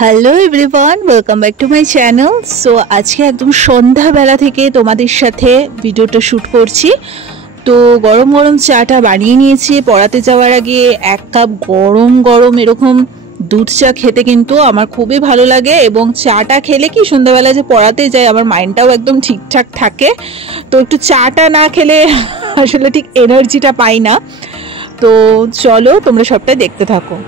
Hello everyone, welcome back to my channel. So আজকে একদম সন্ধ্যাবেলা থেকে তোমাদের সাথে ভিডিওটা শ্যুট করছি। তো গরম গরম চাটা বানিয়ে নিয়েছি। পড়াতে যাওয়ার আগে এক কাপ গরম গরম এরকম দুধ চা খেতে কিন্তু আমার খুবই ভালো লাগে, এবং চাটা খেলে কি সন্ধ্যাবেলা যে পড়াতে যাই আমার মাইন্ডটাও একদম ঠিকঠাক থাকে। তো একটু চাটা না খেলে আসলে ঠিক এনার্জিটা পাই না। তো চলো তোমরা সবটাই দেখতে থাকো।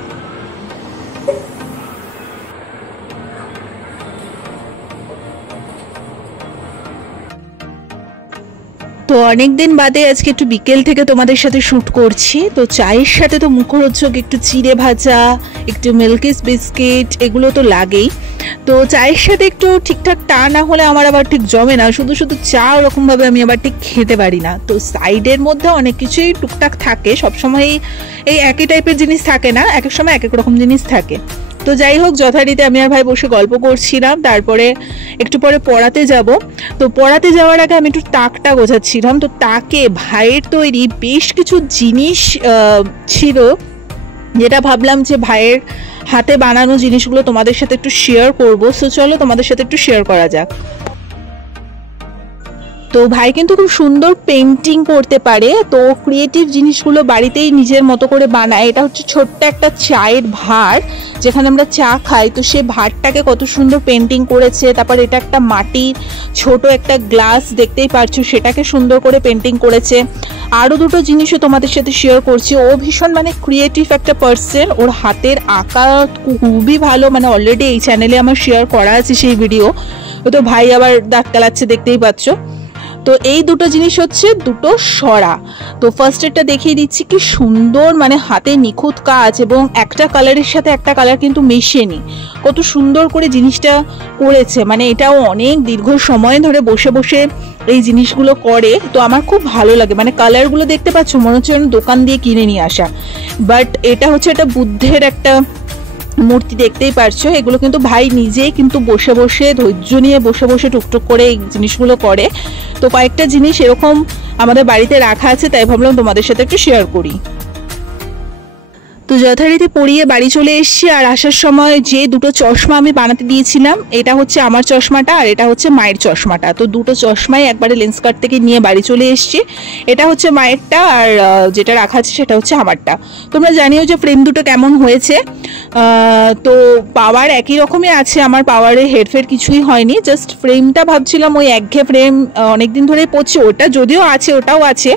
তো অনেক দিন বাদে আজকে একটু বিকেল থেকে তোমাদের সাথে শ্যুট করছি। তো চায়ের সাথে তো মুখরোচক একটু চিড়ে ভাজা, একটু মিল্কিস বিস্কিট, এগুলো তো লাগেই। তো চায়ের সাথে একটু ঠিকঠাক টা না হলে আমার আবার ঠিক জমে না। শুধু শুধু চা ওরকমভাবে আমি আবার ঠিক খেতে পারি না। তো সাইডের মধ্যে অনেক কিছুই টুকটাক থাকে, সবসময় এই একই টাইপের জিনিস থাকে না, এক এক সময় এক এক রকম জিনিস থাকে। তো যাই হোক, যথারীতি আমি আর ভাই বসে গল্প করছিলাম। তারপরে একটু পরে পড়াতে যাব। তো পড়াতে যাওয়ার আগে আমি একটু তাকটা গোছাচ্ছিলাম। তো তাকে ভাইয়ের তৈরি বেশ কিছু জিনিস ছিল, যেটা ভাবলাম যে ভাইয়ের হাতে বানানো জিনিসগুলো তোমাদের সাথে একটু শেয়ার করবো। সো চলো তোমাদের সাথে একটু শেয়ার করা যাক। তো ভাই কিন্তু খুব সুন্দর পেন্টিং করতে পারে। তো ক্রিয়েটিভ জিনিসগুলো বাড়িতেই নিজের মতো করে বানায়। এটা হচ্ছে ছোট্ট একটা চায়ের ভাঁড়, যেখানে আমরা চা খাই। তো সে ভাঁড়টাকে কত সুন্দর পেন্টিং করেছে। তারপর এটা একটা মাটির ছোট একটা গ্লাস, দেখতেই পারছো, সেটাকে সুন্দর করে পেন্টিং করেছে। আরও দুটো জিনিসও তোমাদের সাথে শেয়ার করছি। ও ভীষণ ক্রিয়েটিভ একটা পার্সন, ওর হাতের আঁকা খুবই ভালো। অলরেডি এই চ্যানেলে আমার শেয়ার করা আছে সেই ভিডিও। তো ভাই আবার দাঁত কালাচ্ছে, দেখতেই পাচ্ছ। তো এই দুটো জিনিস হচ্ছে দুটো সরা। তো ফার্স্ট এটা দেখিয়ে দিচ্ছি, কি সুন্দর হাতে নিখুঁত কাজ, এবং একটা কালারের সাথে একটা কালার কিন্তু মেশেনি। কত সুন্দর করে জিনিসটা করেছে। এটাও অনেক দীর্ঘ সময় ধরে বসে বসে এই জিনিসগুলো করে। তো আমার খুব ভালো লাগে। কালারগুলো দেখতে পাচ্ছ, মনে হচ্ছে দোকান দিয়ে কিনে নিয়ে আসা। বাট এটা হচ্ছে একটা বুদ্ধের একটা মূর্তি, দেখতেই পারছো। এগুলো কিন্তু ভাই নিজেই কিন্তু বসে বসে ধৈর্য নিয়ে বসে বসে টুকটুক করে এই জিনিসগুলো করে। তো কয়েকটা জিনিস এরকম আমাদের বাড়িতে রাখা আছে, তাই ভাবলাম তোমাদের সাথে একটু শেয়ার করি। তো যথারীতি পড়িয়ে বাড়ি চলে এসেছি। আর আসার সময় যে দুটো চশমা আমি বানাতে দিয়েছিলাম, এটা হচ্ছে আমার চশমাটা আর এটা হচ্ছে মায়ের চশমাটা। তো দুটো চশমাই একবারে লেন্স কার্ট থেকে নিয়ে বাড়ি চলে এসেছি। এটা হচ্ছে মায়েরটা, আর যেটা রাখা আছে সেটা হচ্ছে আমারটা। তোমরা জানিও যে ফ্রেম দুটো কেমন হয়েছে। তো পাওয়ার একই রকমই আছে, আমার পাওয়ারে হেরফের কিছুই হয়নি। জাস্ট ফ্রেমটা ভাবছিলাম ওই একঘেয়ে ফ্রেম অনেকদিন ধরে পড়ছে, ওটা যদিও আছে, ওটাও আছে,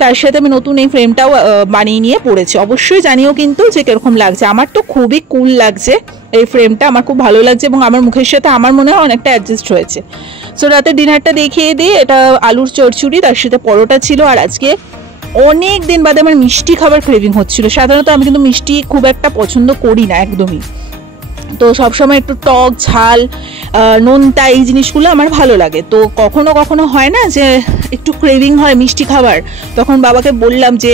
তার সাথে আমি নতুন এই ফ্রেমটাও বানিয়ে নিয়ে পড়েছি। অবশ্যই জানিও কিন্তু যে কিরকম লাগছে। আমার তো খুবই কুল লাগছে এই ফ্রেমটা, আমার খুব ভালো লাগছে, এবং আমার মুখের সাথে আমার মনে হয় অনেকটা অ্যাডজাস্ট হয়েছে। সো রাতে ডিনারটা দেখিয়ে দিই। এটা আলুর চচ্চড়ি, তার সাথে পরোটা ছিল। আর আজকে অনেক দিন বাদে আমার মিষ্টি খাবার ক্রেভিং হচ্ছিল। সাধারণত আমি কিন্তু মিষ্টি খুব একটা পছন্দ করি না একদমই। তো সবসময় একটু টক ঝাল নোনতা এই জিনিসগুলো আমার ভালো লাগে। তো কখনো কখনো হয় না যে একটু ক্রেভিং হয় মিষ্টি খাবার, তখন বাবাকে বললাম যে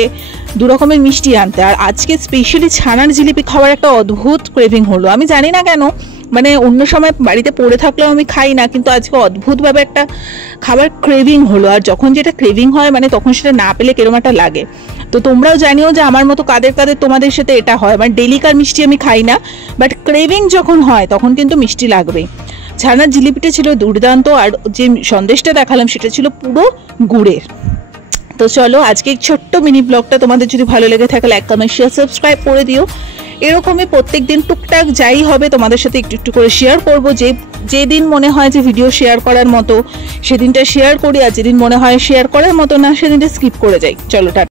দু রকমের মিষ্টি আনতে। আর আজকে স্পেশালি ছানার জিলিপি খাওয়ার একটা অদ্ভুত ক্রেভিং হলো। আমি জানি না কেন, অন্য সময় বাড়িতে পড়ে থাকলেও আমি খাই না, কিন্তু আজকে অদ্ভুতভাবে একটা খাবার ক্রেভিং হলো। আর যখন যেটা ক্রেভিং হয় তখন সেটা না পেলে কিরকম একটা লাগে। তো তোমরাও জানিও যে আমার মতো কাদের কাদের তোমাদের সাথে এটা হয়। ডেলিকার মিষ্টি আমি খাই না, বাট ক্রেভিং যখন হয় তখন কিন্তু মিষ্টি লাগবেই। ছানার জিলিপিটা ছিল দুর্দান্ত, আর যে সন্দেশটা দেখালাম সেটা ছিল পুরো গুড়ের। তো চলো, আজকে ছোট্ট মিনি ব্লগটা তোমাদের যদি ভালো লেগে থাকে, লাইক কমেন্ট শেয়ার সাবস্ক্রাইব করে দিও। এরকমই প্রত্যেক দিন টুকটাক যাই হবে তোমাদের সাথে একটু একটু করে শেয়ার করবো। যেদিন মনে হয় যে ভিডিও শেয়ার করার মতো সেদিনটা শেয়ার করি, আর যেদিন মনে হয় শেয়ার করার মতো না সেদিনটা স্কিপ করে যাই। চলো টাটা।